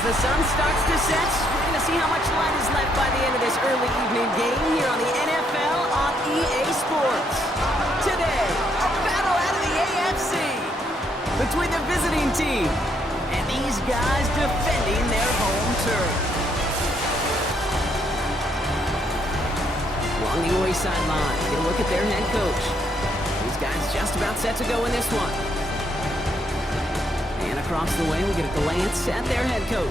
As the sun starts to set, we're going to see how much light is left by the end of this early evening game here on the NFL on EA Sports. Today, a battle out of the AFC between the visiting team and these guys defending their home turf. Along the Oi sideline, get a look at their head coach. These guys just about set to go in this one. And across the way, we get a glance at their head coach.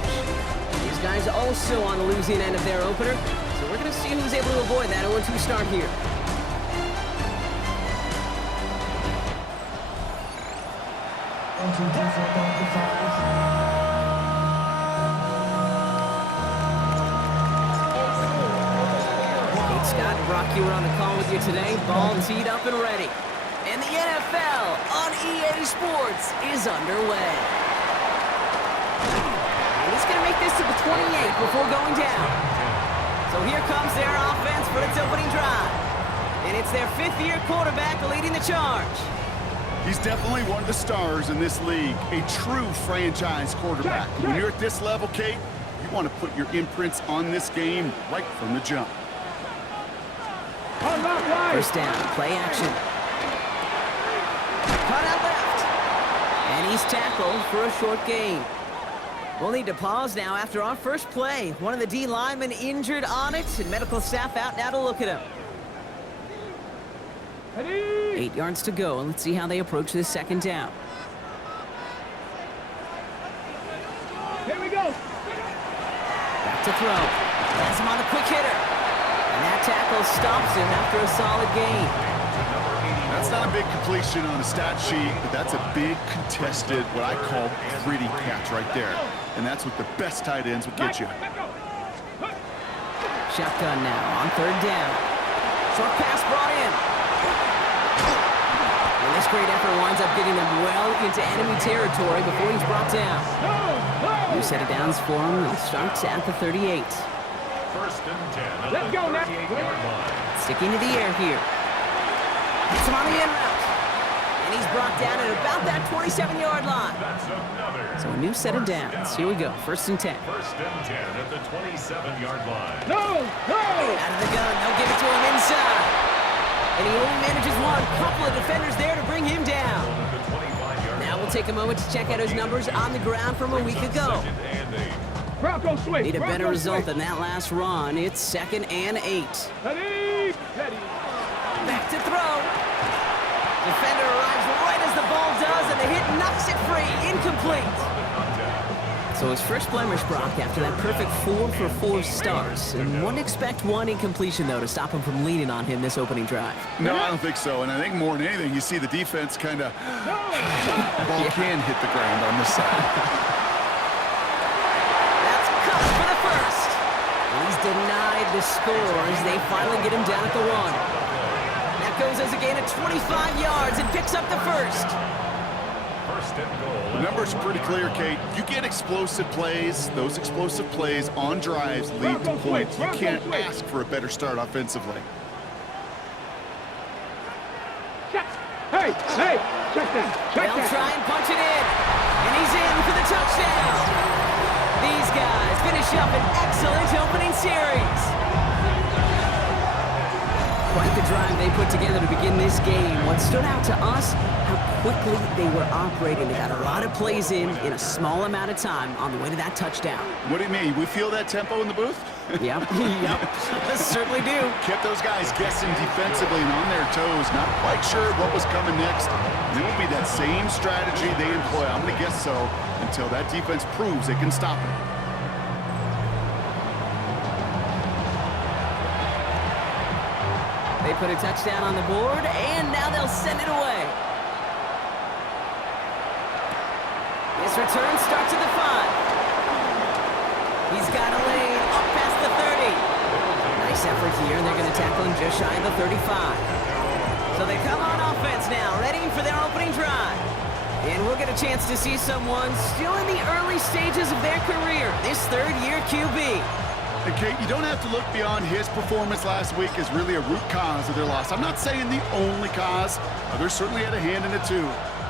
These guys also on the losing end of their opener, so we're going to see who's able to avoid that 0-2 start here. Kate Scott and Brock, you were on the call with you today. Ball teed up and ready. And the NFL on EA Sports is underway. And he's going to make this to the 28 before going down. So here comes their offense for its opening drive. And it's their fifth-year quarterback leading the charge. He's definitely one of the stars in this league, a true franchise quarterback. When you're at this level, Kate, you want to put your imprints on this game right from the jump. First down, play action. Cut out left. And he's tackled for a short gain. We'll need to pause now after our first play. One of the D linemen injured on it, and medical staff out now to look at him. 8 yards to go, and let's see how they approach this second down. Here we go. Back to throw. Has him on a quick hitter. And that tackle stops him after a solid gain. That's not a big completion on a stat sheet, but that's a big contested, what I call gritty catch right there. And that's what the best tight ends will get you. Shotgun now on third down. Short pass brought in. And this great effort winds up getting them well into enemy territory before he's brought down. New set of downs for him. He starts at the 38. First and 10. Let's go now. Sticking to the air here. Gets him on the in route. And he's brought down at about that 27-yard line. So a new set of downs. Here we go. First and 10. First and 10 at the 27-yard line. No! Out of the gun. They'll give it to him inside. And he only manages one. Couple of defenders there to bring him down. Now we'll take a moment to check out his numbers on the ground from a week ago. Bronco swing. Need a better result than that last run. It's 2nd and 8. Ready. Back to throw. Defender arrives right as the ball does, and the hit knocks it free. Incomplete. So his first blemish, Brock, after that perfect 4 for 4 starts. And wouldn't expect one incompletion, though, to stop him from leaning on him this opening drive. No, I don't think so. And I think more than anything, you see the defense kind of... the ball can hit the ground on this side. That's cut for the first. And he's denied the score as they finally get him down at the 1. That goes as a gain of 25 yards and picks up the first. First and goal. The numbers are pretty clear, Kate. You get explosive plays. Those explosive plays on drives lead to points. You can't ask for a better start offensively. Hey, check that. They'll try and punch it in. And he's in for the touchdown. These guys finish up an excellent opening series. Quite the drive they put together to begin this game. What stood out to us, how quickly they were operating. They got a lot of plays in a small amount of time on the way to that touchdown. What do you mean? We feel that tempo in the booth? Yep, certainly do. Kept those guys guessing defensively and on their toes, not quite sure what was coming next. It will be that same strategy they employ, I'm going to guess so, until that defense proves they can stop it. They put a touchdown on the board, and now they'll send it away. This return starts at the 5. He's got a lane up past the 30. Nice effort here, and they're going to tackle him just shy of the 35. So they come on offense now, ready for their opening drive. And we'll get a chance to see someone still in the early stages of their career, this third-year QB. And Kate, you don't have to look beyond his performance last week as really a root cause of their loss. I'm not saying the only cause. Others certainly had a hand in it too.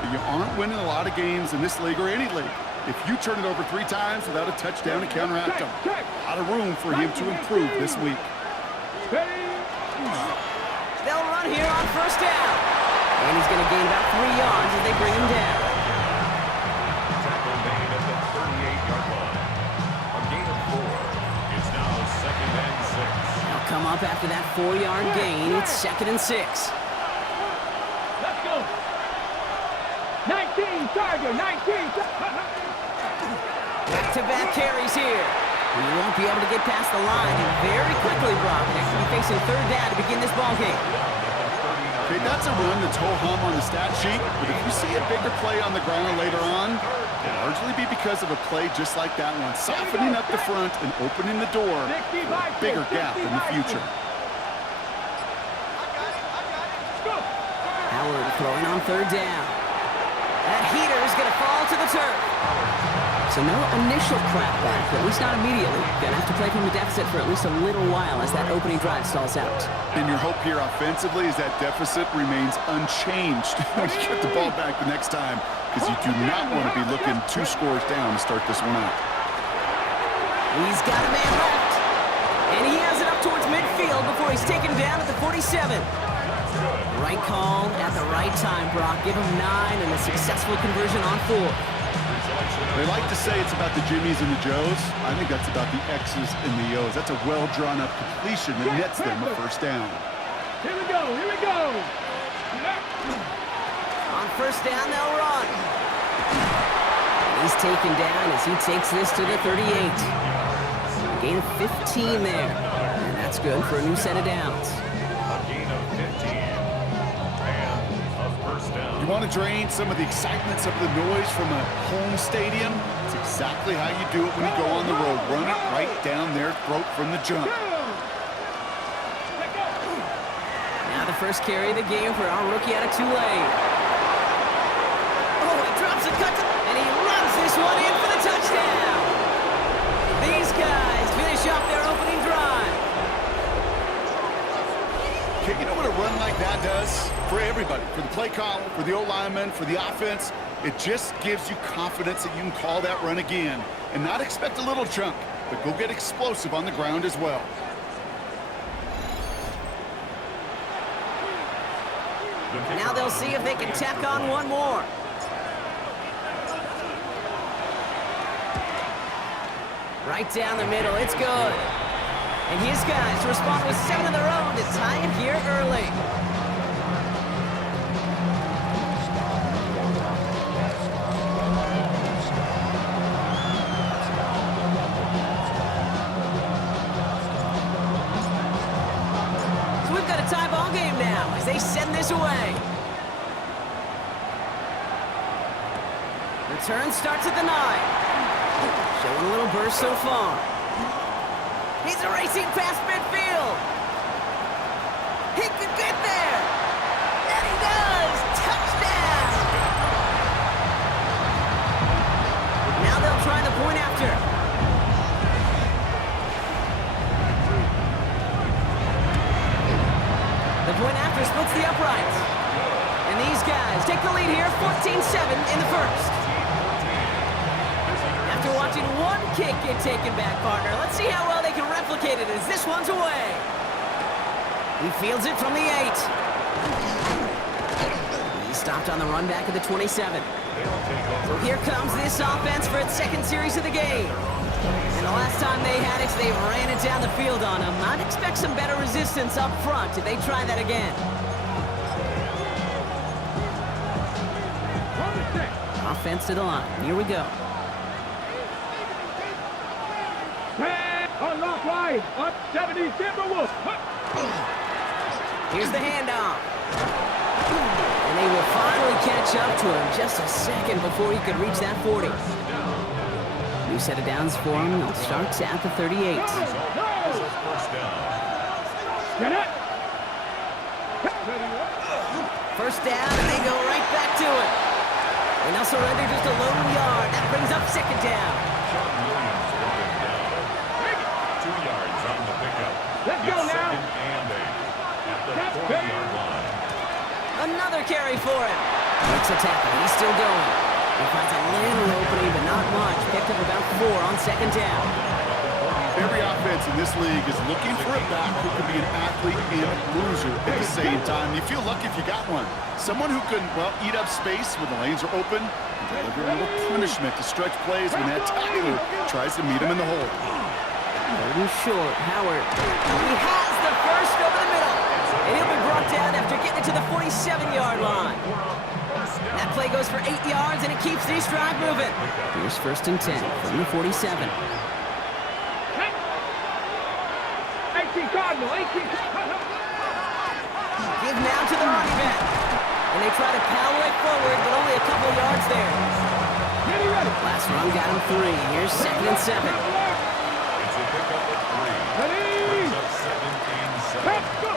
You aren't winning a lot of games in this league or any league if you turn it over 3 times without a touchdown to counteract them. A lot of room for him to improve this week. They'll run here on first down. And he's going to gain about 3 yards as they bring him down. Tackle made at the 38-yard line. A gain of 4. It's now 2nd and 6. They'll come up after that 4-yard gain. It's 2nd and 6. Let's go. 19, Tiger, 19. Back-to-back carries here. He won't be able to get past the line very quickly, Brock. Next will be facing 3rd down to begin this ballgame. Okay, that's a run that's ho-hum on the stat sheet, but if you see a bigger play on the ground later on, it'll largely be because of a play just like that one, softening up the front and opening the door for a bigger gap in the future. Howard throwing on 3rd down. That heater is going to fall to the turf. So no initial clapback, at least not immediately. Gonna have to play from the deficit for at least a little while as that opening drive stalls out. And your hope here offensively is that deficit remains unchanged when you get the ball back the next time, because you do not want to be looking 2 scores down to start this one out. He's got a man left. And he has it up towards midfield before he's taken down at the 47. Right call at the right time, Brock. Give him 9 and a successful conversion on 4. They like to say it's about the Jimmies and the Joes. I think that's about the X's and the O's. That's a well-drawn-up completion that nets them a first down. Here we go, here we go. On first down, they'll run. He's taken down as he takes this to the 38. Gain of 15 there. And that's good for a new set of downs. A gain of 15. And a first down. You want to drain some of the excitement, some of the noise from a home stadium? It's exactly how you do it when you go on the road. Run it right down their throat from the jump. Now the first carry of the game for our rookie out of Tulane. Oh, he drops a cut, and he runs this one in for the touchdown. These guys finish off their opening drive. Okay, you know what a run like that does? For everybody, for the play caller, for the O-lineman, for the offense, it just gives you confidence that you can call that run again and not expect a little chunk, but go get explosive on the ground as well. Now they'll see if they can tack on one more. Right down the middle, it's good. And his guys respond with 7 of their own to tie it here early. So we've got a tie ball game now as they send this away. Return starts at the 9. Showing a little burst so far. He's racing past midfield. He could get there. And he does. Touchdown. Now they'll try the point after. The point after splits the uprights. And these guys take the lead here, 14-7 in the first. After watching one kick get taken back, partner, let's see how well they can replicate it as this one's away. He fields it from the 8. He stopped on the run back at the 27. So here comes this offense for its 2nd series of the game. And the last time they had it, they ran it down the field on him. I'd expect some better resistance up front if they try that again. Offense to the line. Here we go. Unlock wide, up 70, Timberwolves. Here's the handoff. And they will finally catch up to him just a second before he could reach that 40. New set of downs for him. They'll start at the 38. First down. Get it. First down, and they go right back to it. And they'll surrender just a lone yard. That brings up 2nd down. Sean Williams broken down. 2 yards on the pickup. Let's go now. 2nd and 8 at the 40-yard line. Another carry for him. Makes a tackle. He's still going. He finds a little opening, but not much. Picked up about 4 on second down. Every offense in this league is looking for a back who can be an athlete and a loser at the same time. You feel lucky if you got one. Someone who can, well, eat up space when the lanes are open and deliver a little punishment to stretch plays when that tackler tries to meet him in the hole. Third and short. Howard. He has the first over the middle. And he'll be brought down after getting it to the 47-yard line. That play goes for 8 yards, and it keeps this drive moving. Here's first and 10 from the 47. 18 Cardinal, 18 Cardinal. Give now to the running back. And they try to power it forward, but only a couple yards there. Get it ready. Last run got him 3. Here's second and 7. It's a pickup of 3. Ready. Brings up second and 7. Let's go.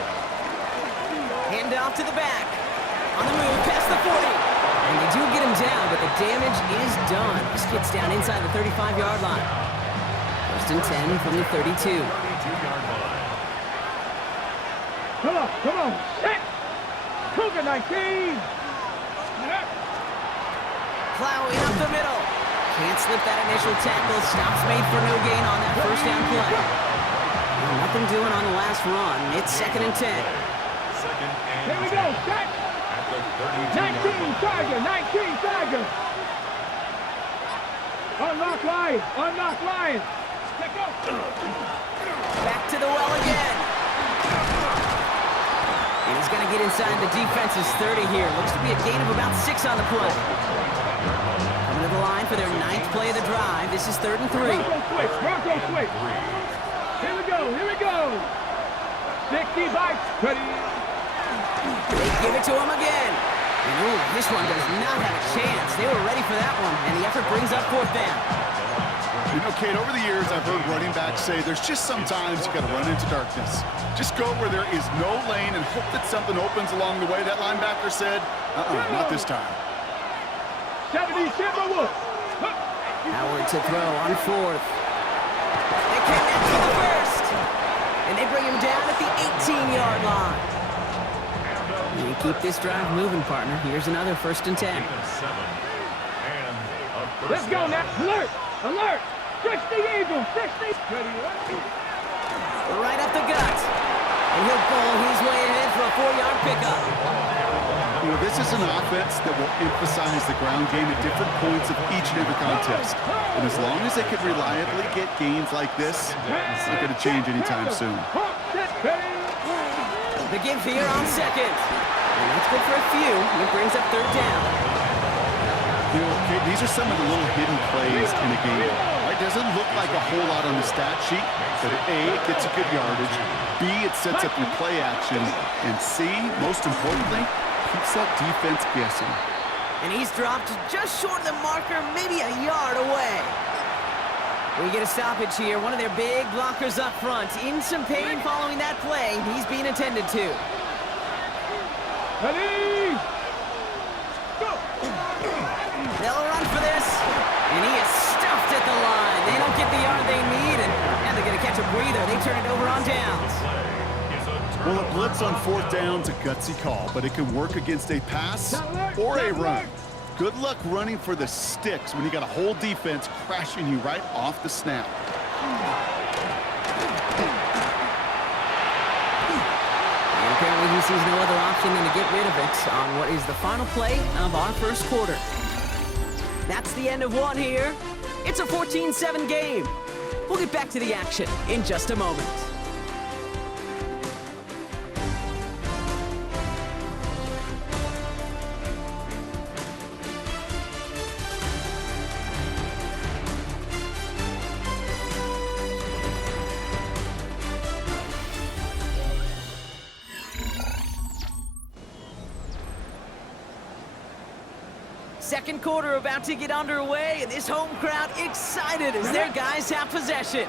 Hand off to the back. On the move, past the 40. And they do get him down, but the damage is done. This gets down inside the 35-yard line. First and 10 from the 32. 32-yard line. Come on, set. Cougar 19. Plowing up the middle. Can't slip that initial tackle. Stops made for no gain on that first down play. Well, nothing doing on the last run. It's second and 10. Second and Here we 10. go, set. At the 32-yard 19 Tiger, 19 Tiger. Unlock line. Let's go. Back to the well again. And he's going to get inside the defense's 30 here. Looks to be a gain of about 6 on the play. Coming to the line for their 9th play of the drive. This is third and 3. Bronco switch. Here we go. 60 bites. Ready. They give it to him again. And ooh, this one does not have a chance. They were ready for that one, and the effort brings up fourth down. You know, Kate, over the years, I've heard running backs say there's just sometimes you got to run into darkness. Just go where there is no lane and hope that something opens along the way. That linebacker said, not this time. 70 Timberwolves. Howard to throw on fourth. They connect to the first. And they bring him down at the 18-yard line. You keep this drive moving, partner. Here's another first and 10. Let's go now. Alert. 60 Eagles. 60. Ready. Right up the gut. And he'll pull his way ahead for a 4-yard pickup. You know, this is an offense that will emphasize the ground game at different points of each and every contest. And as long as they can reliably get gains like this, it's not going to change anytime soon. The give here on second. And that's good for a few. It brings up third down. You know, Kate, these are some of the little hidden plays in a game. It doesn't look like a whole lot on the stat sheet, but A, it gets a good yardage, B, it sets up your play action, and C, most importantly, keeps that defense guessing. And he's dropped just short of the marker, maybe a yard away. We get a stoppage here. One of their big blockers up front. In some pain following that play. He's being attended to. Ready. Go. They'll run for this. And he is stuffed at the line. They don't get the yard they need. And now they're going to catch a breather. They turn it over on downs. Well, a blitz on fourth down's a gutsy call, but it can work against a pass or a run. Good luck running for the sticks when you got a whole defense crashing you right off the snap. And apparently he sees no other option than to get rid of it on what is the final play of our first quarter. That's the end of one here. It's a 14-7 game. We'll get back to the action in just a moment. Second quarter about to get underway, and this home crowd excited as their guys have possession.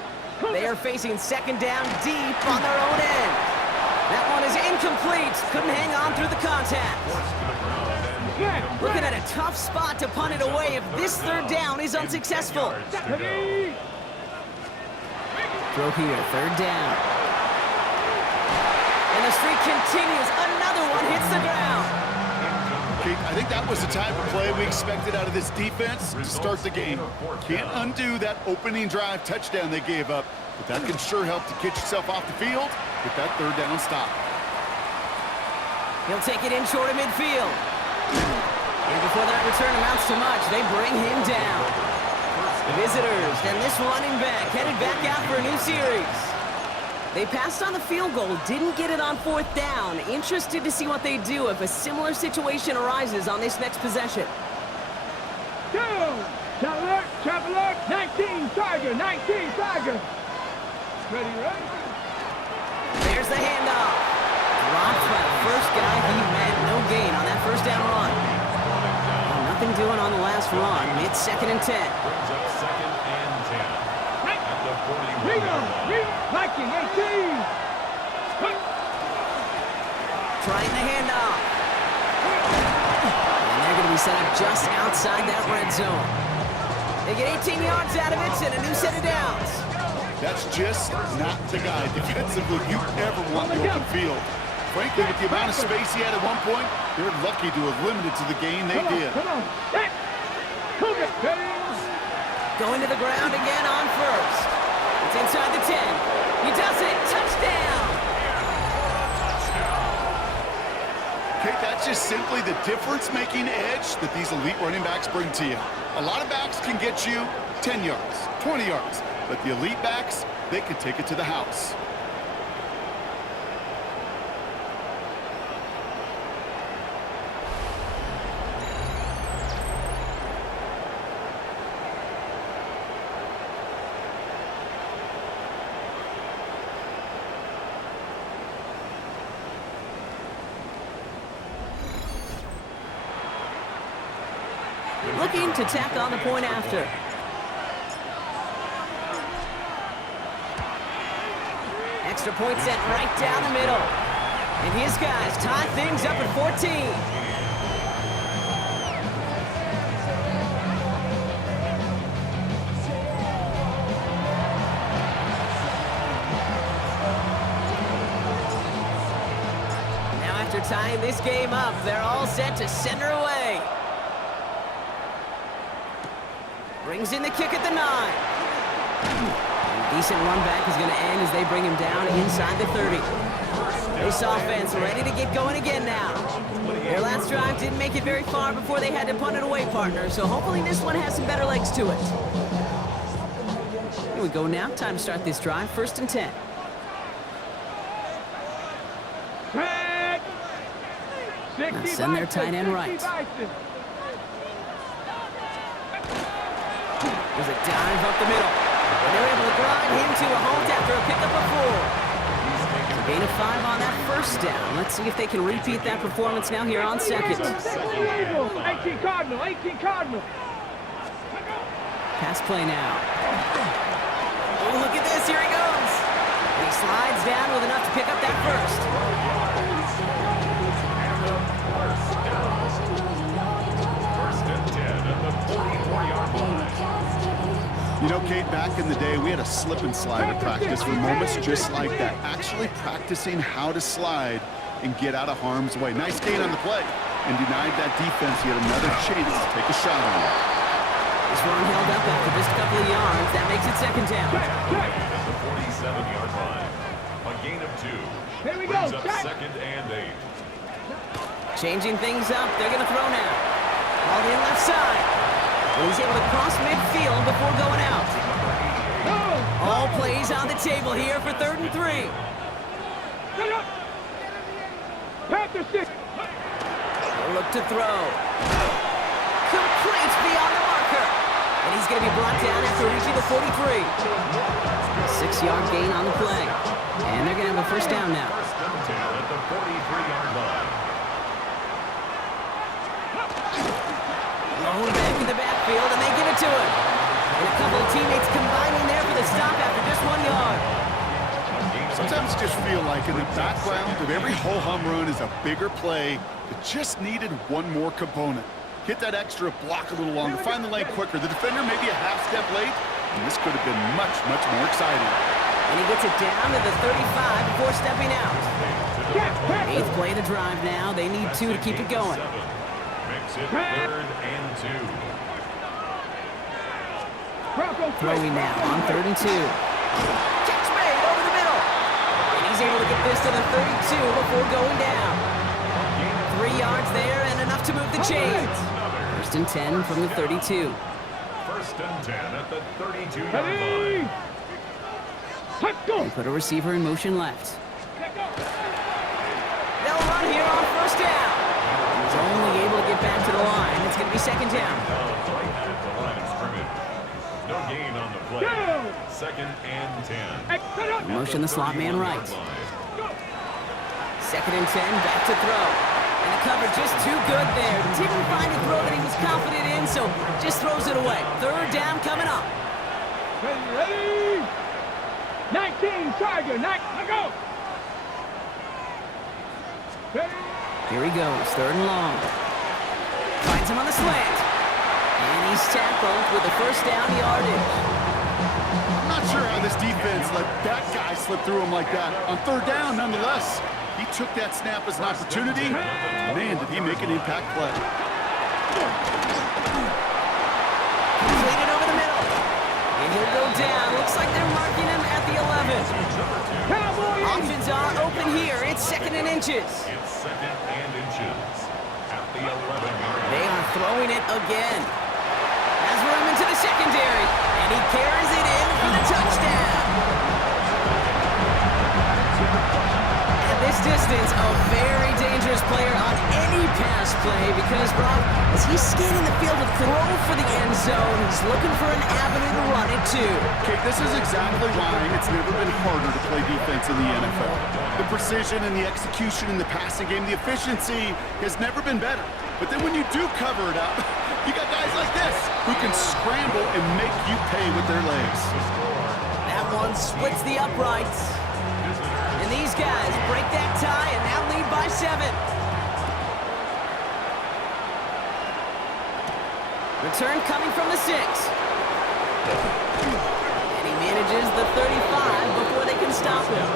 They are facing second down deep on their own end. That one is incomplete. Couldn't hang on through the contact. Looking at a tough spot to punt it away if this third down is unsuccessful. Throw here, third down. And the streak continues. Another one hits the ground. Keith, I think that was the type of play we expected out of this defense to start the game. Can't undo that opening drive touchdown they gave up, but that can sure help to get yourself off the field with that third down stop. He'll take it in short of midfield. And before that return amounts to much, they bring him down. The visitors, and this running back headed back out for a new series. They passed on the field goal, didn't get it on fourth down. Interested to see what they do if a similar situation arises on this next possession. Trap alert, 19 Tiger, 19 Tiger. Ready, ready? There's the handoff. Dropped by the first guy he met. No gain on that first down run. Well, nothing doing on the last run. It's 2nd and 10. Brings up 2nd and 10. At the 41-yard line. Viking, 18. Trying the handoff. And they're going to be set up just outside that red zone. They get 18 yards out of it and a new set of downs. That's just not the guy defensively you ever want in the open field. Frankly, with the amount of space he had at one point, they're lucky to have limited to the gain they did. Come on. Going to the ground again on first. It's inside the 10. He does it. Touchdown! Okay, that's just simply the difference-making edge that these elite running backs bring to you. A lot of backs can get you 10 yards, 20 yards, but the elite backs, they can take it to the house. Looking to tack on the point after. Extra point set right down the middle. And his guys tie things up at 14. Now after tying this game up, they're all set to center away. Brings in the kick at the 9. And a decent run back is going to end as they bring him down inside the 30. This offense ready to get going again now. Their last drive didn't make it very far before they had to punt it away, partner, so hopefully this one has some better legs to it. Here we go now. Time to start this drive. 1st and 10. Now send their tight end right. There's a dive up the middle. And they're able to grind him to a halt after a pickup of 4. A gain of 5 on that first down. Let's see if they can repeat that performance now here on 2nd. 18 Cardinal, 18 Cardinal. Pass play now. Oh, look at this. Here he goes. And he slides down with enough to pick up that first. First and 10 at the 44-yard line. You know, Kate, back in the day, we had a slip and slide at practice for moments just like that. Actually practicing how to slide and get out of harm's way. Nice gain on the play. And denied that defense yet another chance to take a shot on it. This run held up after just a couple of yards. That makes it 2nd down. At the 47-yard line. A gain of 2. Here we go. Brings up 2nd and 8. Changing things up. They're going to throw now. Ball in left side. And he's able to cross midfield before going out. All plays on the table here for 3rd and 3. Panther 6. They'll look to throw. Complete beyond the marker. And he's going to be brought down after reaching the 43. 6-yard gain on the play. And they're going to have a first down now. First and 10 at the 43-yard line. Low back in the backfield, and they give it to him. And a couple of teammates combining there for the stop after just 1 yard. Sometimes just feel like in the background of every ho-hum run is a bigger play that just needed one more component. Hit that extra block a little longer, find the lane quicker. The defender may be a half step late, and this could have been much, much more exciting. And he gets it down to the 35 before stepping out. 8th play of the drive now. They need 2 to keep it going. makes it 3rd and 2. Throwing now on 3rd and 2. Catch made over the middle. And he's able to get this to the 32 before going down. 3 yards there and enough to move the chains. 1st and 10 from the 32. 1st and 10 at the 32-yard line. They put a receiver in motion left. They'll run here on 1st down. He's only able to get back to the line. It's going to be 2nd down. Right at the line of scrimmage. No gain on the play. 2nd and 10. Motion the slot man right. 2nd and 10, back to throw. And the cover just too good there. Didn't find a throw that he was confident in, so just throws it away. 3rd down coming up. Ready? 19, Charger, go! Here he goes, 3rd and long. Finds him on the slant. And he's tackled with a 1st down yardage. I'm not sure how this defense let that guy slip through him like that. On 3rd down, nonetheless. He took that snap as an opportunity. Man, did he make an impact play. Completed over the middle. And he'll go down. Looks like they're marking him at the 11. Options are open here. It's 2nd and inches. It's 2nd and inches at the 11-yard line. They are throwing it again. Has room into the secondary. And he carries it in for the touchdown. At this distance, a very dangerous player on any pass play because, Rob, as he's scanning the field to throw for the end zone, he's looking for an avenue to run it to. Okay, this is exactly why it's never been harder to play defense in the NFL. The precision and the execution in the passing game, the efficiency has never been better. But then when you do cover it up, you got guys like this who can scramble and make you pay with their legs. That one splits the uprights. And these guys break that tie and now lead by 7. Return coming from the 6. And he manages the 35 before they can stop him.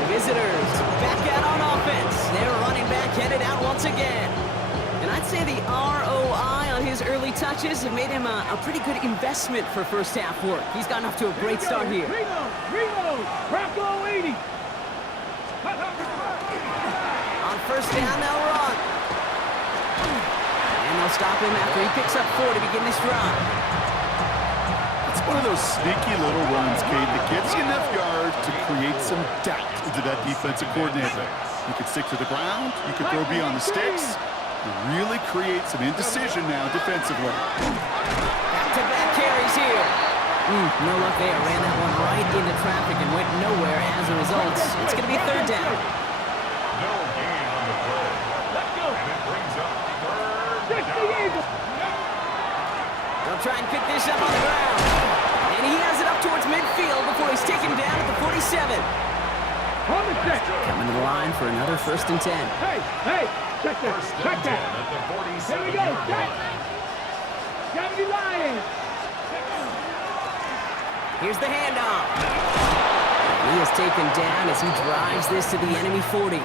The visitors back out on offense. Their running back headed out once again. And I'd say the ROI on his early touches have made him a pretty good investment for first half work. He's gotten off to a great start here. Reload, Bronco 80. On 1st down, they'll run. And they'll stop him after he picks up 4 to begin this drive. It's one of those sneaky little runs, Kate, that gets you enough yards to create some doubt into that defensive coordinator. You can stick to the ground, you can throw beyond the sticks, you really create some indecision now defensively. Back-to-back carries here. No luck there. Ran that one right into traffic and went nowhere as a result. It's going to be 3rd down. No gain on the play. Let's go. And it brings up 3rd 60 down. They'll try and pick this up on the ground. And he has it up towards midfield before he's taken down at the 47. On the check. Coming to the line for another 1st and 10. Hey, check that, check that. At the Here we go, 47-yard check. line. Got me lying. Here's the handoff. He is taken down as he drives this to the enemy 40.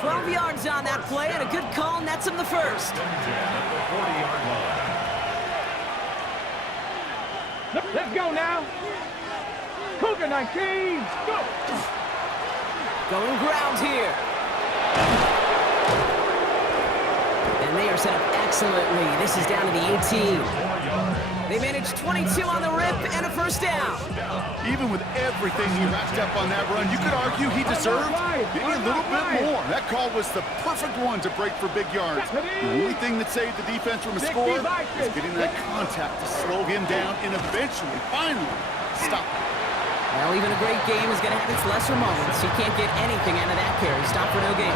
12 yards on that play and a good call nets him the 1st. At the 40-yard line. Let's go now. Cougar 19, go. Going ground here. And they are set up excellently. This is down to the 18. They managed 22 on the rip and a 1st down. Even with everything he racked up on that run, you could argue he deserved maybe a little bit more. That call was the perfect one to break for big yards. The only thing that saved the defense from a score is getting that contact to slow him down and eventually, finally, stop him. Well, even a great game is going to have its lesser moments. You can't get anything out of that carry. Stop for no gain.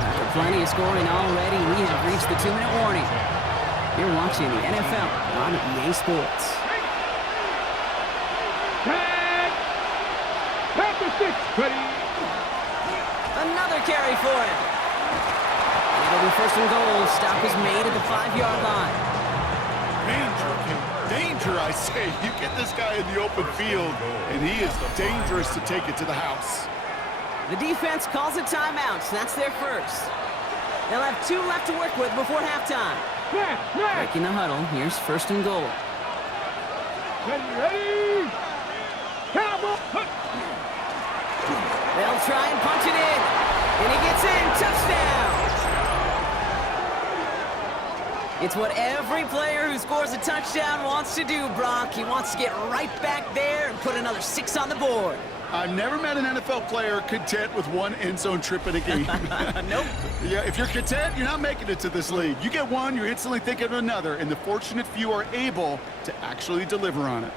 After plenty of scoring already, we have reached the 2-minute warning. You're watching the NFL on EA Sports. Another carry for him. And it'll be 1st and goal. Stop is made at the 5-yard line. Danger, I say. You get this guy in the open field, and he is dangerous to take it to the house. The defense calls a timeout. That's their 1st. They'll have 2 left to work with before halftime. Breaking the huddle. Here's first and goal. Ready? Cowboy! They'll try and punch it in. And he gets in. Touchdown! It's what every player who scores a touchdown wants to do, Brock. He wants to get right back there and put another 6 on the board. I've never met an NFL player content with 1 end zone trip in a game. Nope. Yeah, if you're content, you're not making it to this league. You get one, you're instantly thinking of another, and the fortunate few are able to actually deliver on it.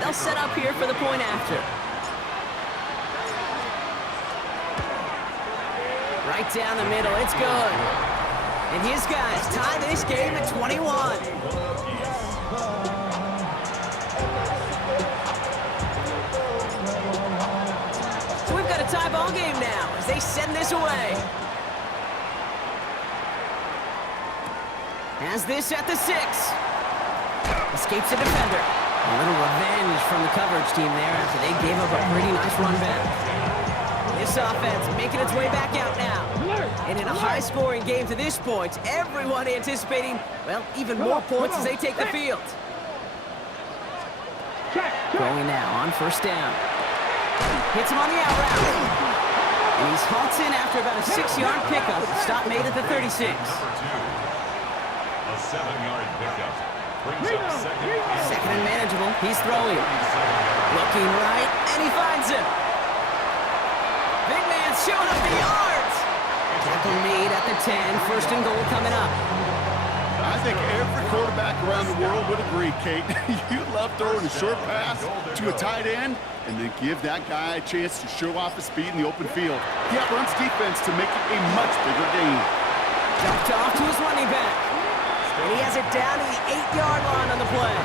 They'll set up here for the point after. Right down the middle. It's good. And his guys tie this game at 21. So we've got a tie ball game now as they send this away. Has this at the 6. Escapes the defender. A little revenge from the coverage team there after they gave up a pretty nice run back. This offense making its way back out now. And in a high-scoring game to this point, everyone anticipating, well, even more points as they take the field. Going now on first down. Hits him on the out route. And he's halted after about a 6-yard pickup. Stop made at the 36. A 7-yard pickup. Brings up second and manageable. He's throwing. Looking right, and he finds him. Big man showing up the yards. Tackle made at the 10. First and goal coming up. I think every quarterback around the world would agree, Kate. You love throwing a short pass to a tight end and then give that guy a chance to show off his speed in the open field. He outruns defense to make it a much bigger game. Dumped off to his running back. And he has it down to the 8-yard line on the play.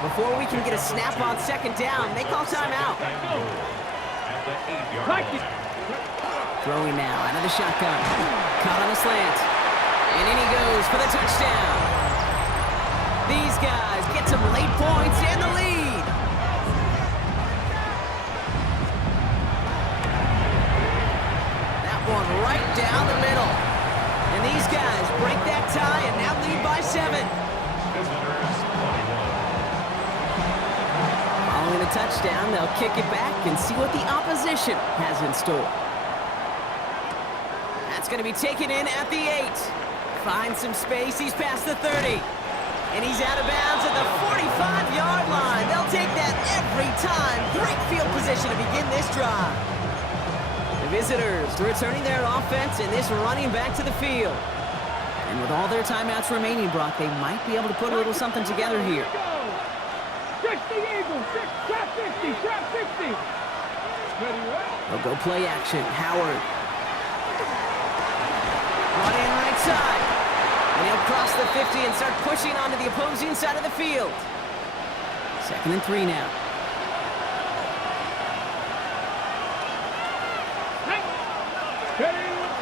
Before we can get a snap on second down, they call timeout. Throwing now out of the shotgun. Caught on the slant. And in he goes for the touchdown. These guys get some late points and the lead. That one right down the middle. And these guys break that tie and now lead by 7. Following a touchdown, they'll kick it back and see what the opposition has in store. That's going to be taken in at the 8. Finds some space. He's past the 30. And he's out of bounds at the 45-yard line. They'll take that every time. Great field position to begin this drive. The visitors returning their offense and this running back to the field. And with all their timeouts remaining, Brock, they might be able to put a little something together here. 60 Eagles, trap 50, trap 50. They'll go play action. Howard. Run in right side. And he'll cross the 50 and start pushing onto the opposing side of the field. 2nd and 3 now.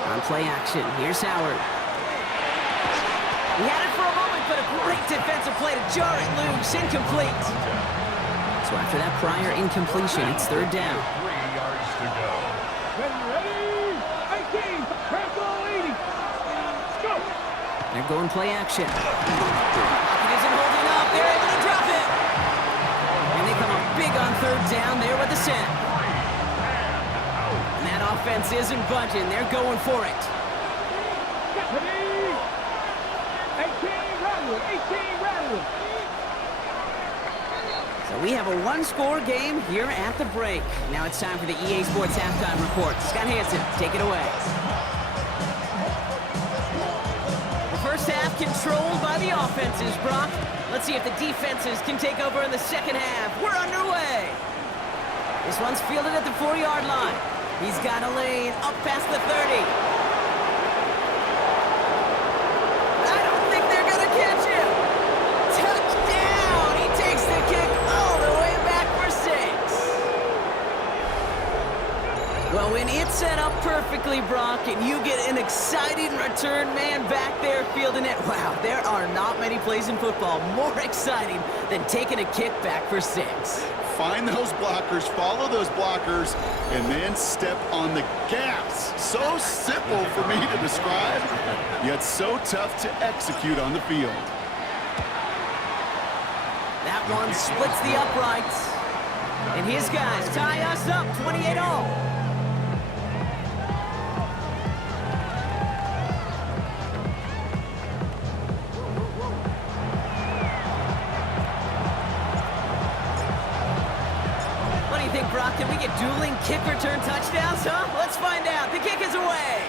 On play action, here's Howard. He had it for a moment, but a great defensive play to jar it loose. Incomplete. So after that prior incompletion, it's 3rd down. 3 yards to go. Ready? 18, press all 80. Go. They're going play action. Pocket isn't holding up. They're able to drop it. And they come up big on 3rd down there with the set. And that offense isn't budging. They're going for it. 18 rattle. So we have a 1-score game here at the break. Now it's time for the EA Sports Halftime Report. Scott Hansen, take it away. The first half controlled by the offenses, Brock. Let's see if the defenses can take over in the second half. We're underway. This one's fielded at the 4-yard line. He's got a lane up past the 30. I don't think they're going to catch him. Touchdown! He takes the kick all the way back for 6. Well, when it's set up perfectly, Brock, and you get an exciting return man back there fielding it, wow, there are not many plays in football more exciting than taking a kick back for 6. Find those blockers, follow those blockers, and then step on the gas. So simple for me to describe, yet so tough to execute on the field. That one splits the uprights. And his guys tie us up 28-all. What do you think, Brock? Can we get dueling kick return touchdowns, huh? Let's find out. The kick is away.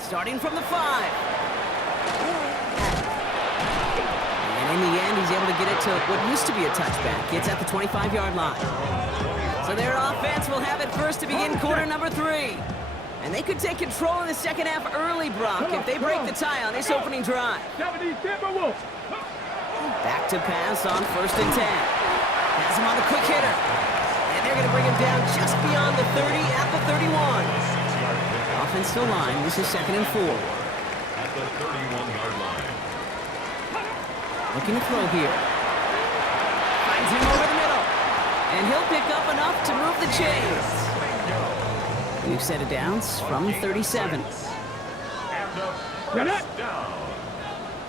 Starting from the 5. In the end, he's able to get it to what used to be a touchback. It's at the 25-yard line. So their offense will have it first to begin quarter number 3. And they could take control in the second half early, Brock, if they break the tie on this opening drive. Back to pass on 1st and 10. Has him on the quick hitter. And they're going to bring him down just beyond the 30 at the 31. Offense to line. This is 2nd and 4. At the 31-yard line. Looking to throw here. Finds him over the middle. And he'll pick up enough to move the chains. New set of downs from 37. And a first down.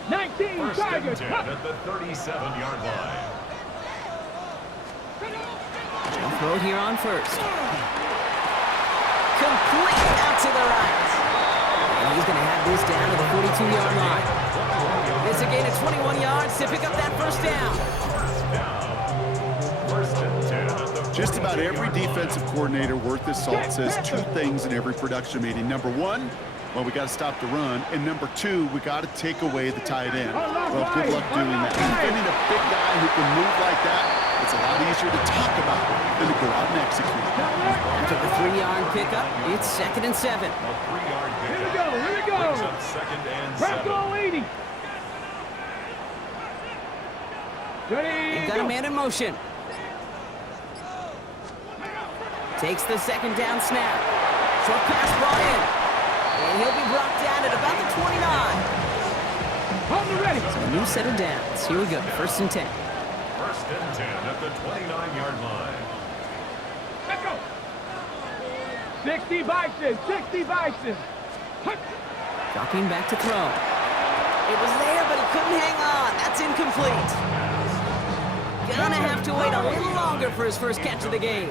19 First and Tigers. 10 at the 37-yard line. They'll throw it here on 1st. Complete out to the right. And he's going to have this down to the 42-yard line. It's a gain of 21 yards to pick up that 1st down. First and 10 at the Just about every defensive coordinator worth his salt says 2 things in every production meeting. Number 1, well, we got to stop the run. And number 2, we got to take away the tight end. Well, good luck doing that. Defending a big guy who can move like that, it's a lot easier to talk about than to go out and execute. After the 3-yard pickup, it's 2nd and 7. A 3-yard Here we pickup. go, here we go. Brings up 2nd and 7. Bronco 80. They've got a man in motion. Takes the 2nd down snap. Short pass brought in. And he'll be brought down at about the 29. On the ready. So a new set of downs. Here we go. 1st and 10. First and 10 at the 29-yard line. Let's go. 60 Bison, 60 Bison. Dropping back to throw. It was there, but he couldn't hang on. That's incomplete. Gonna have to wait a little longer for his first catch of the game.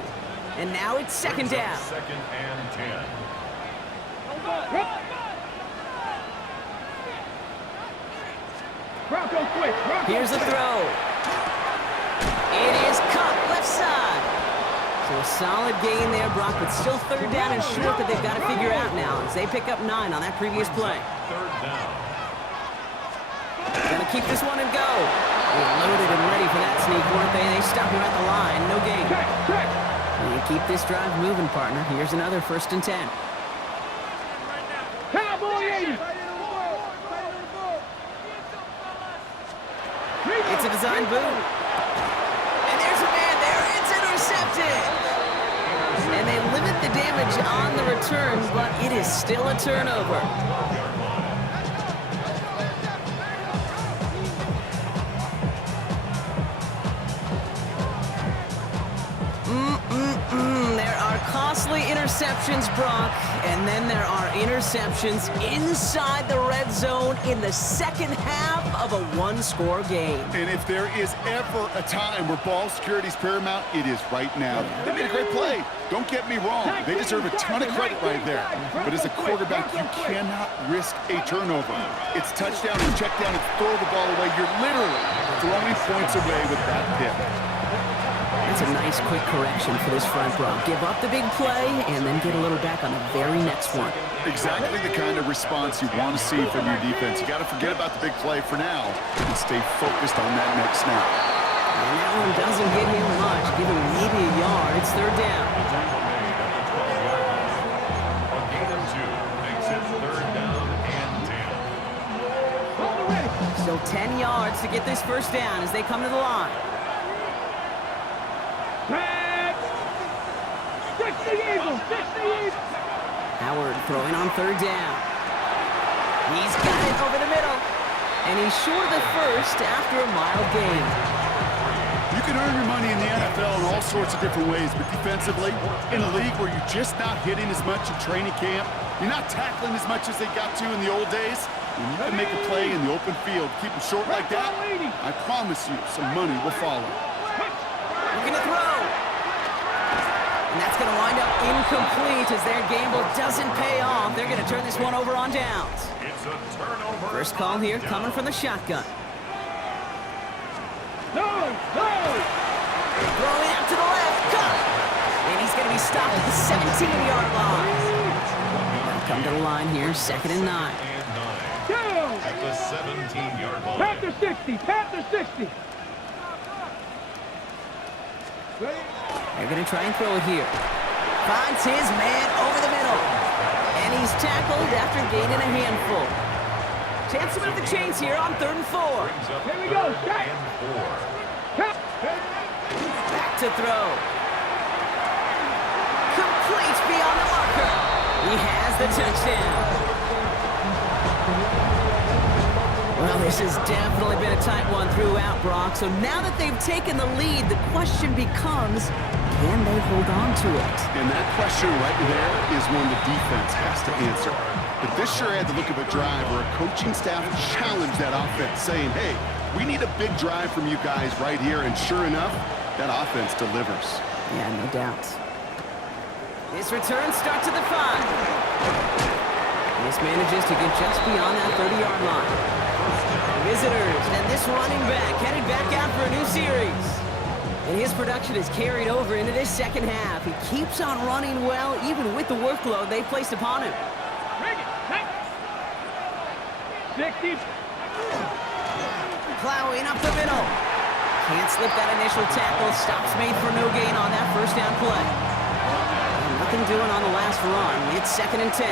And now it's 2nd down. 2nd and 10. Bronco quick. Bronco Here's the throw. It is caught left side. So a solid gain there, Brock, but still 3rd down and short that they've got to figure out now as they pick up 9 on that previous play. 3rd down. Gonna keep this one and go. They're loaded and ready for that sneak, weren't they? They stop her at the line. No gain. check. And keep this drive moving, partner. Here's another 1st and 10. Cowboy 80. It's a design boot. And there's a man there. It's intercepted. And they limit the damage on the return, but it is still a turnover. There are costly interceptions, Brock, and then there are interceptions inside the red zone in the second half of a 1-score game. And if there is ever a time where ball security is paramount, it is right now. They made a great play. Don't get me wrong. They deserve a ton of credit right there. But as a quarterback, you cannot risk a turnover. It's touchdown and check down and throw the ball away. You're literally throwing points away with that pick. That's a nice quick correction for this front row. Give up the big play and then get a little back on the very next one. Exactly the kind of response you want to see from your defense. You got to forget about the big play for now and stay focused on that next snap. And that one doesn't get him much. Give him maybe a yard. It's 3rd down. Tackle made at the 12-yard line. A gain of 2 makes it 3rd down and 10. Still 10 yards to get this 1st down as they come to the line. Howard throwing on third down. He's got it over the middle. And he's short of the first after a mild gain. You can earn your money in the NFL in all sorts of different ways, but defensively, in a league where you're just not hitting as much in training camp, you're not tackling as much as they got to in the old days, when you can make a play in the open field, keep them short like that, I promise you some money will follow. Looking to throw. And that's going to wind up incomplete as their gamble doesn't pay off. They're going to turn this one over on downs. It's a turnover. First call here coming from the shotgun. No! Throwing out to the left. Cut! And he's going to be stopped at the 17-yard line. They'll come to the line here, 2nd and 9. Down! At the 17-yard line. Panther 60! Panther 60! They're going to try and throw it here. Finds his man over the middle. And he's tackled after gaining a handful. Chance to move the chains here on 3rd and 4. Here we go, set! Back to throw. Complete beyond the marker. He has the touchdown. Well, this has definitely been a tight one throughout, Brock. So now that they've taken the lead, the question becomes, can they hold on to it? And that question right there is one the defense has to answer. But this sure had the look of a drive where a coaching staff challenged that offense, saying, hey, we need a big drive from you guys right here. And sure enough, that offense delivers. Yeah, no doubt. This return starts at the 5. This manages to get just beyond that 30-yard line. Visitors, and this running back headed back out for a new series. And his production is carried over into this second half. He keeps on running well, even with the workload they placed upon him. 60. Plowing up the middle. Can't slip that initial tackle. Stops made for no gain on that first down play. And nothing doing on the last run. It's 2nd and 10.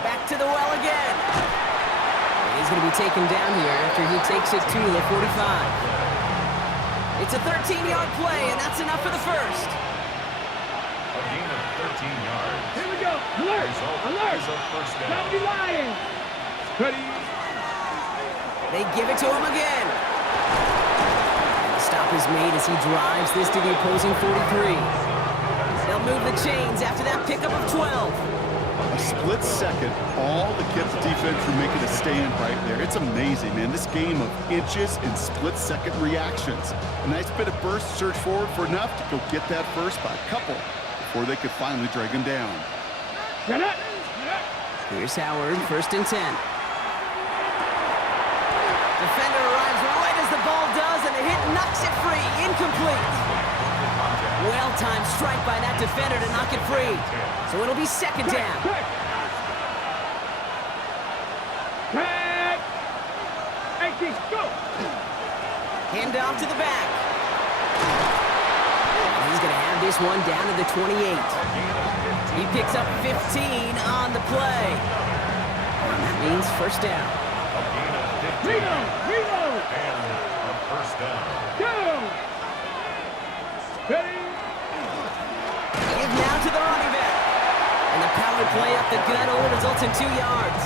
Back to the well again. And he's going to be taken down here after he takes it to the 45. It's a 13-yard play, and that's enough for the first. A gain of 13 yards. Here we go. Alert! Alert! First down. Somebody lying. Ready? They give it to him again. And the stop is made as he drives this to the opposing 43. They'll move the chains after that pickup of 12. A split second, all that kept the defense from making a stand right there. It's amazing, man. This game of inches and split-second reactions. A nice bit of burst, surge forward for enough to go get that first by a couple before they could finally drag him down. Here's Howard, 1st and 10. Defender arrives right as the ball does, and the hit knocks it free. Incomplete. Well-timed strike by that defender to knock it free. So it'll be 2nd down. Hand off to the back. And he's going to have this one down to the 28. He picks up 15 on the play. And that means first down. Reload! And a first down. Go! Ready? Give now to the running back. And the power play up the gut only results in 2 yards.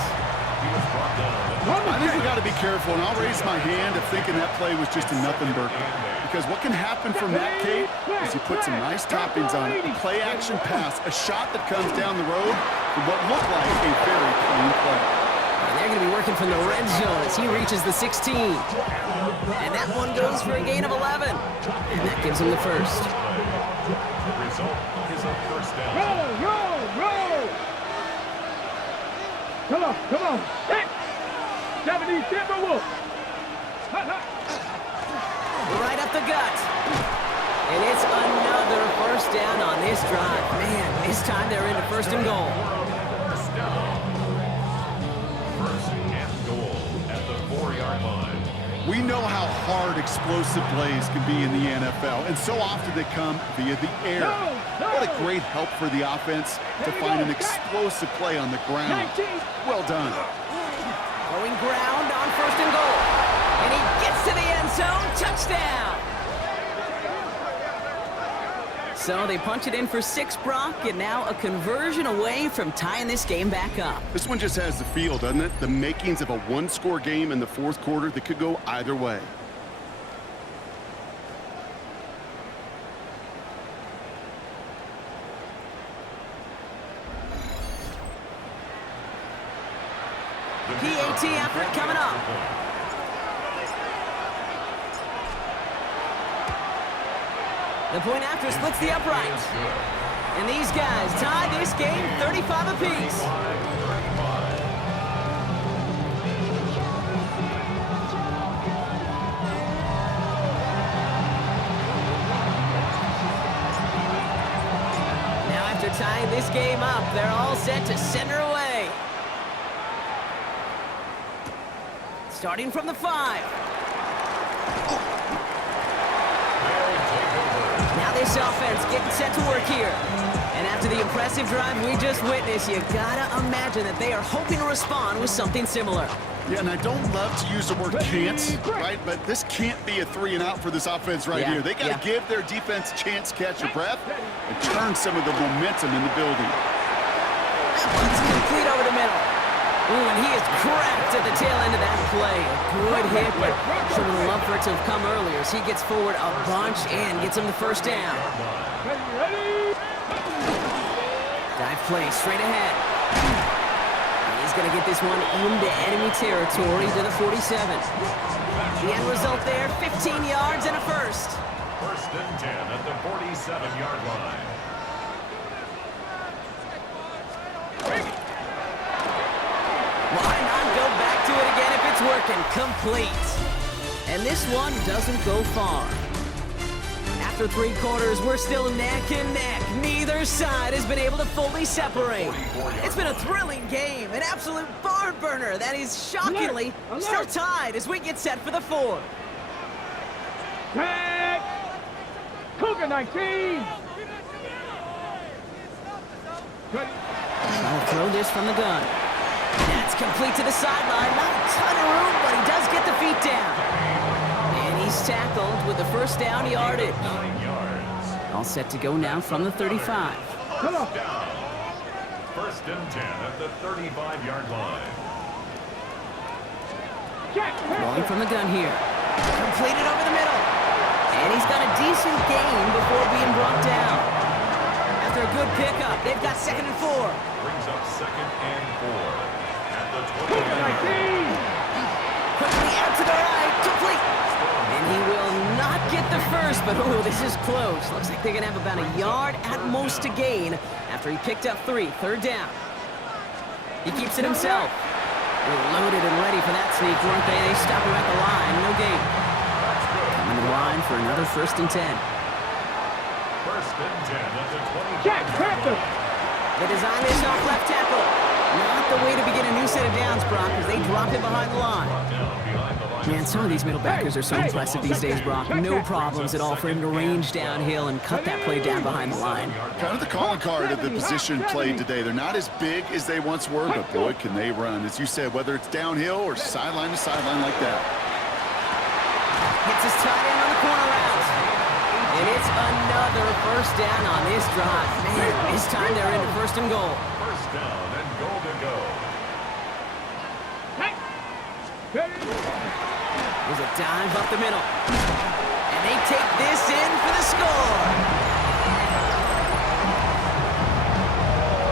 He was brought down. I think we got to be careful, and I'll raise my hand of thinking that play was just a nothing burger. Because what can happen from that, Kate, is you put some nice toppings on it. A play-action pass, a shot that comes down the road for what looked like a very clean play. And they're going to be working from the red zone as he reaches the 16. And that one goes for a gain of 11. And that gives him the first. Result is a first down. Roll! Come on! Hey! 70 Timberwolves! Right up the gut. And it's another first down on this drive. Man, this time they're into 1st and goal. First down. 1st and goal at the 4-yard line. We know how hard explosive plays can be in the NFL, and so often they come via the air. What a great help for the offense to find an explosive play on the ground. Well done. Going ground on 1st and goal. And he gets to the end zone. Touchdown. So they punch it in for 6, Brock, and now a conversion away from tying this game back up. This one just has the feel, doesn't it? The makings of a one-score game in the fourth quarter that could go either way. PAT effort coming up. The point after splits the upright. And these guys tie this game 35 apiece. Now after tying this game up, they're all set to center away. Starting from the 5. Now this offense getting set to work here. And after the impressive drive we just witnessed, you gotta imagine that they are hoping to respond with something similar. Yeah, and I don't love to use the word can't, right? But this can't be a 3 and out for this offense right here. They got to give their defense a chance to catch your breath and turn some of the momentum in the building. That one's complete over the middle. Ooh, and he is cracked at the tail end of that play. A good hit, but sure would love for it to have come earlier as he gets forward a bunch and gets him the first down. Dive play straight ahead. And he's going to get this one into enemy territory to the 47. The end result there, 15 yards and a first. First and 10 at the 47-yard line. Why not go back to it again if it's working? Complete. And this one doesn't go far. After 3 quarters, we're still neck and neck. Neither side has been able to fully separate. It's been a thrilling game, an absolute barn burner that is shockingly still tied as we get set for the 4th. Tag! Cougar 19! I'll throw this from the gun. That's complete to the sideline. Not a ton of room, but he does get the feet down. And he's tackled with the first down yardage. 9 yards. All set to go now from the 35. Come on. First and 10 at the 35-yard line. Rolling from the gun here. Completed over the middle. And he's got a decent gain before being brought down. After a good pickup, they've got 2nd and 4. Brings up 2nd and 4. At the 20. Quickly out to the right, complete. And he will not get the first, but oh, this is close. Looks like they're gonna have about a yard at most to gain after he picked up 3, 3rd down. He keeps it himself. They're loaded and ready for that sneak, weren't they? They stop him at the line, no gain. Coming to the line for another 1st and 10. First and 10 at the 20. They design this off left tackle. Not the way to begin a new set of downs, Brock, as they drop it behind the line. Man, some of these middle backers are so impressive these days, Brock. No problems at all for him to range downhill and cut that play down behind the line. Kind of the calling card of the position played today. They're not as big as they once were, but boy, can they run. As you said, whether it's downhill or sideline to sideline like that. Gets his tight end on the corner route. And it's another first down on this drive. Man, this time they're into 1st and goal. First down and goal to go. There's a dive up the middle. And they take this in for the score.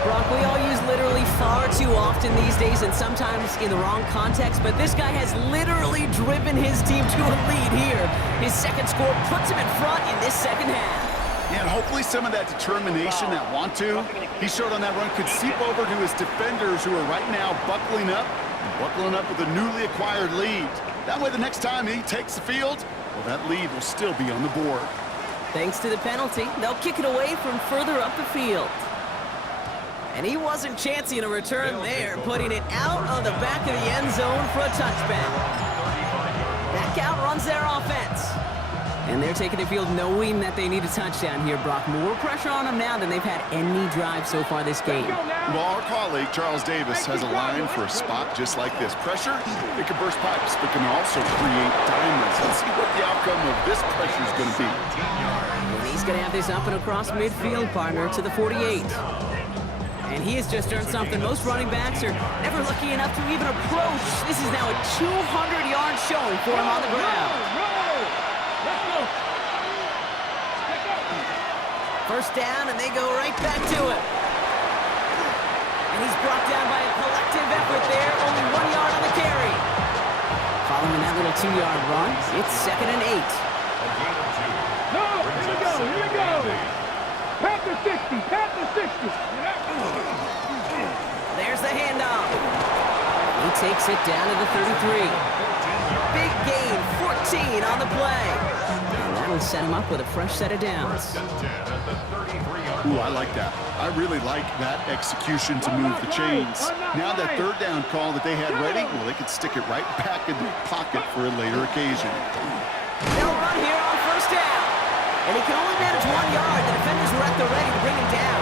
Brock, we all use literally far too often these days and sometimes in the wrong context, but this guy has literally driven his team to a lead here. His 2nd score puts him in front in this 2nd half. Yeah, and hopefully some of that determination, that want to, he showed on that run could seep over to his defenders who are right now buckling up with a newly acquired lead. That way the next time he takes the field, well, that lead will still be on the board. Thanks to the penalty, they'll kick it away from further up the field. And he wasn't chancing a return there, putting it out of the back of the end zone for a touchback. Back out runs their offense. And they're taking the field knowing that they need a touchdown here, Brock. More pressure on them now than they've had any drive so far this game. Well, our colleague, Charles Davis, has a line for a spot just like this. Pressure, it can burst pipes, but can also create diamonds. Let's see what the outcome of this pressure is going to be. And he's going to have this up and across midfield, partner, to the 48. And he has just earned something most running backs are never lucky enough to even approach. This is now a 200-yard showing for him on the ground. First down, and they go right back to it. And he's brought down by a collective effort there. Only 1 yard on the carry. Following that little 2-yard run, it's 2nd and 8. No, here we go. Panther 60, Panther 60. There's the handoff. He takes it down to the 33. Big gain, 14 on the play. And that'll set him up with a fresh set of downs. Ooh, I like that. I really like that execution to move the chains. Now that third down call that they had ready, well, they could stick it right back in the pocket for a later occasion. They'll run here on first down. And he can only manage 1 yard. The defenders were at the ready to bring him down.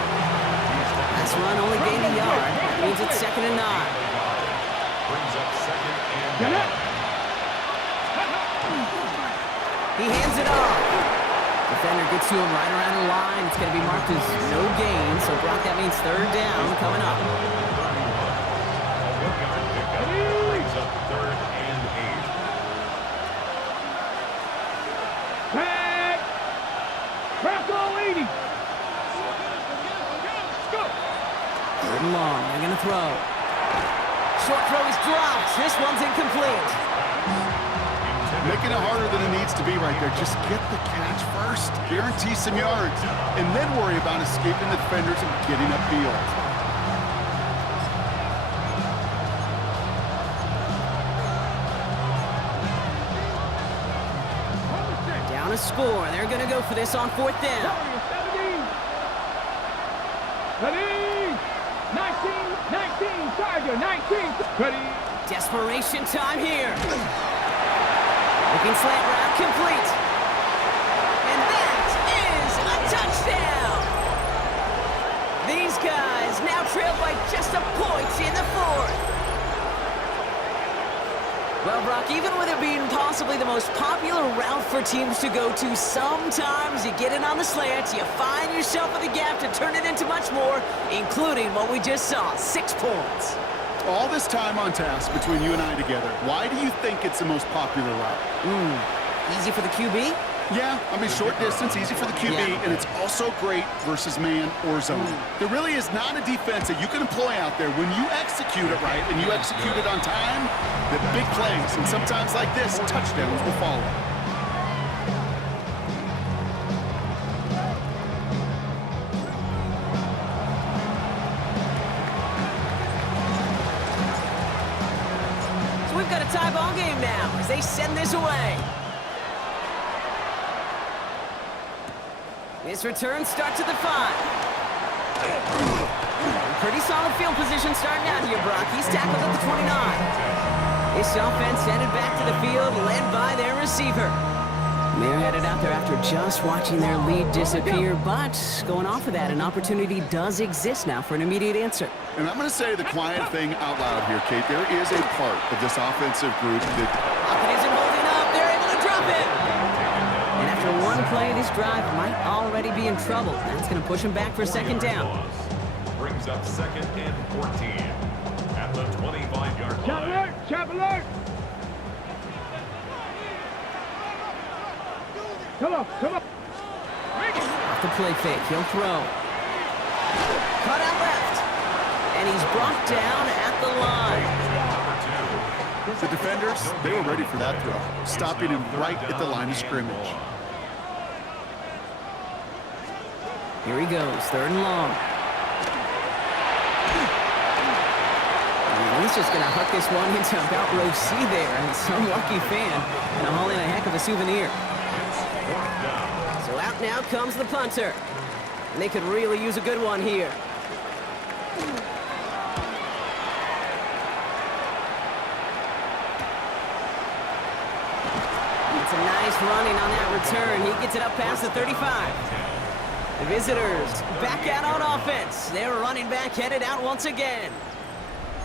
Last run only gained a yard. That means it's 2nd and 9. Brings up 2nd and 9. He hands it off. Defender gets to him right around the line. It's going to be marked as no gain. So, Brock, that means third down coming up. Brings up 3rd and 8. Tag. Bronco 80. Third and long. They're going to throw. Short throw is dropped. This one's incomplete. Making it harder than it needs to be right there. Just get the catch first. Guarantee some yards. And then worry about escaping the defenders and getting upfield. Down a score. They're going to go for this on 4th down. 19, Tiger, 19. Ready. Desperation time here. Looking slant route complete. And that is a touchdown. These guys now trail by just a point in the 4th. Well, Brock, even with it being possibly the most popular route for teams to go to, sometimes you get it on the slant, you find yourself with a gap to turn it into much more, including what we just saw, 6 points. All this time on task between you and I together, why do you think it's the most popular route? Easy for the QB? Yeah, I mean, short distance, easy for the QB, and it's also great versus man or zone. There really is not a defense that you can employ out there. When you execute it right and you execute it on time, the big plays, and sometimes like this, touchdowns will follow. So we've got a tie ball game now as they send this away. This return starts at the 5. Pretty solid field position starting out here, Brock. He's tackled at the 29. This offense headed back to the field, led by their receiver. They're headed out there after just watching their lead disappear, but going off of that, an opportunity does exist now for an immediate answer. And I'm going to say the quiet thing out loud here, Kate. There is a part of this offensive group that... Pocket isn't holding up. They're able to drop it. And after one play, this drive might already be in trouble. That's going to push him back for 2nd down. Brings up 2nd and 14 at the 25-yard line. Chop alert! Chop alert! Come on, come on. Off the play fake, he'll throw. Cut out left. And he's brought down at the line. The defenders, they were ready for that throw, stopping him right at the line of scrimmage. Here he goes, 3rd and long. And he's just going to huck this one into about row C there, and some lucky fan and haul in a heck of a souvenir. So out now comes the punter. And they could really use a good one here. It's a nice running on that return. He gets it up past the 35. The visitors back out on offense. They're running back headed out once again.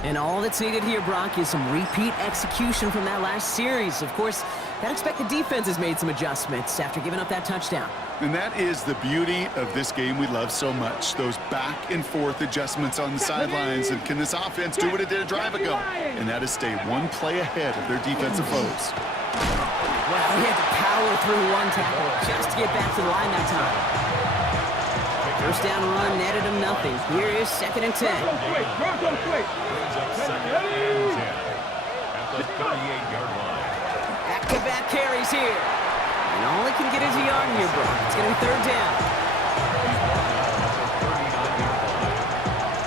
And all that's needed here, Brock, is some repeat execution from that last series. Of course, Gotta expect the defense has made some adjustments after giving up that touchdown. And that is the beauty of this game we love so much. Those back and forth adjustments on the sidelines. And can this offense do what it did a drive ago? And that is stay one play ahead of their defensive foes. Well, he had to power through one tackle just to get back to the line that time. First down run netted him nothing. Here is 2nd and 10. Bronco switch. Brings up 2nd and 10 at the 38-yard line. Back-to-back carries here. And all he can get is a yard here, bro. It's going to be 3rd down. He's brought down at the 39-yard line.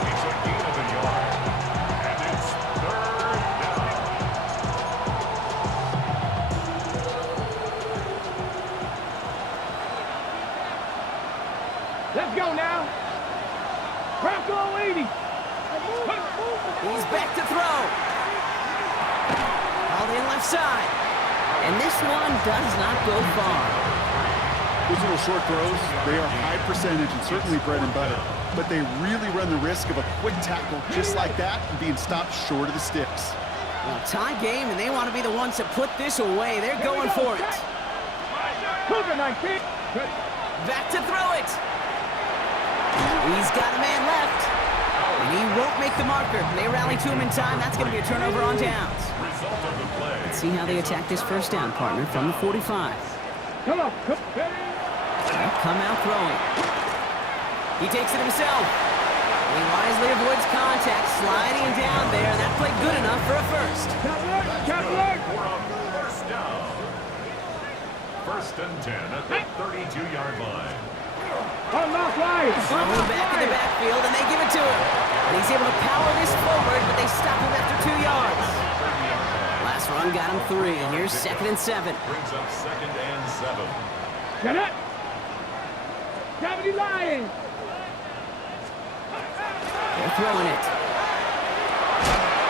It's a gain of a yard. And it's 3rd down. Let's go now. Bronco 80. He's back to throw. Called in left side. And this one does not go far. Those little short throws, they are high percentage and certainly bread and butter. But they really run the risk of a quick tackle just like that and being stopped short of the sticks. Well, tie game, and they want to be the ones that put this away. They're going for it. Cougar 19. Back to throw it. He's got a man left. And he won't make the marker. They rally to him in time. That's going to be a turnover on downs. Result of the play. Let's see how they attack this first down, partner, from the 45. Come on. They'll come out throwing. He takes it himself. He wisely avoids contact, sliding down there. That played good enough for a first. Cap alert. For a first down. 1st and 10 at the 32-yard line. Unlock line. Fumbling back in the backfield, and they give it to him. And he's able to power this forward, but they stop him after 2 yards. Last run got him 3, and here's 2nd and 7. Brings up 2nd and 7. Get it. 70 Lions. They're throwing it.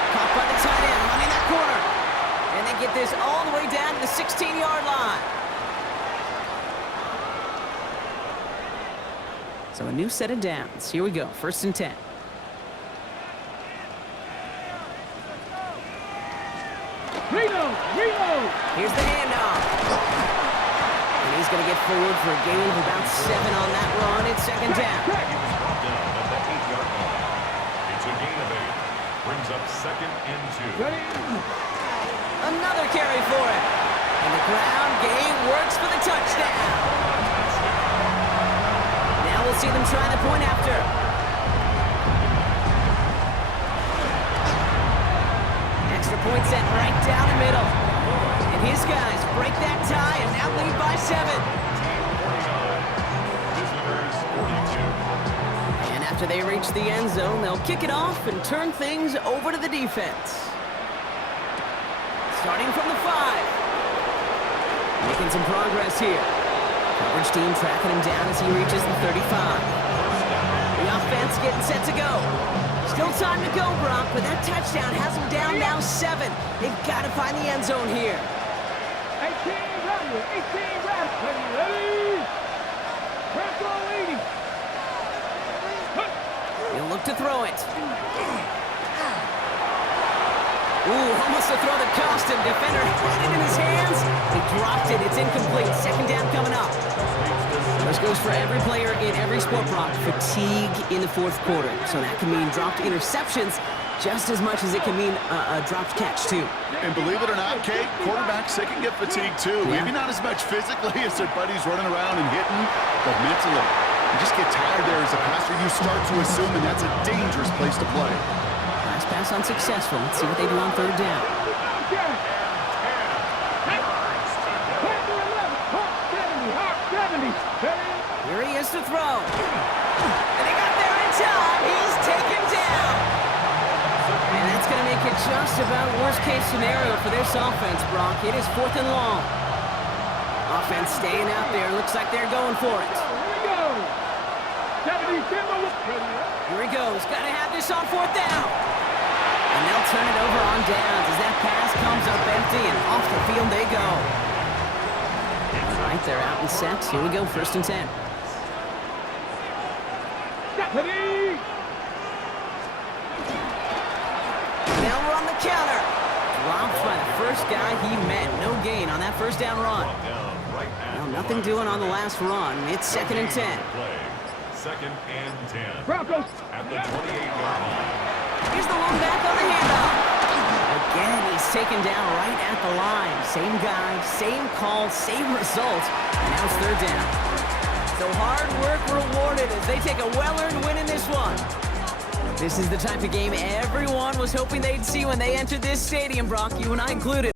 Caught by the tight end, running that corner. And they get this all the way down to the 16-yard line. So a new set of downs. Here we go, 1st and 10. Reload. Here's the handoff. And he's going to get forward for a gain of about 7 on that run. It's 2nd down. He was brought down at the 8-yard line. It's a gain of 8. Brings up 2nd and 2. Another carry for him. And the ground game works for the touchdown. Now we'll see them try the point after. Extra point set right down the middle. And his guys break that tie and now lead by 7. Visitors 42. And after they reach the end zone, they'll kick it off and turn things over to the defense. Starting from the 5. Making some progress here. Coverage team tracking him down as he reaches the 35. The offense getting set to go. Still time to go, Brock, but that touchdown has them down now 7. They've got to find the end zone here. 18 round. Ready. Bronco 80. He'll look to throw it. Ooh, almost to throw that cost him. Defender had it in his hands. He dropped it. It's incomplete. 2nd down coming up. This goes for every player in every sport, Brock. Fatigue in the 4th quarter. So that can mean dropped interceptions just as much as it can mean a dropped catch, too. And believe it or not, Kate, quarterbacks, they can get fatigued, too. Yeah. Maybe not as much physically as their buddies running around and hitting, but mentally. You just get tired there as a passer. You start to assume, and that's a dangerous place to play. Last pass unsuccessful. Let's see what they do on 3rd down. Here he is to throw. And they got there in time. He's taken down. And that's going to make it just about worst-case scenario for this offense, Brock. It is 4th and long. Offense staying out there. Looks like they're going for it. Here he goes. Got to have this on 4th down. And they'll turn it over on downs as that pass comes up empty, and off the field they go. All right, they're out and set. Here we go, 1st and 10. They'll run the counter. Dropped by the first guy he met. No gain on that first down run. Well, nothing doing on the last run. It's 2nd and 10. Second and 10. Broncos. At the 28-yard line. Here's the one back on the handoff. Again, he's taken down right at the line. Same guy, same call, same result. And now it's 3rd down. So hard work rewarded as they take a well-earned win in this one. This is the type of game everyone was hoping they'd see when they entered this stadium, Brock, you and I included.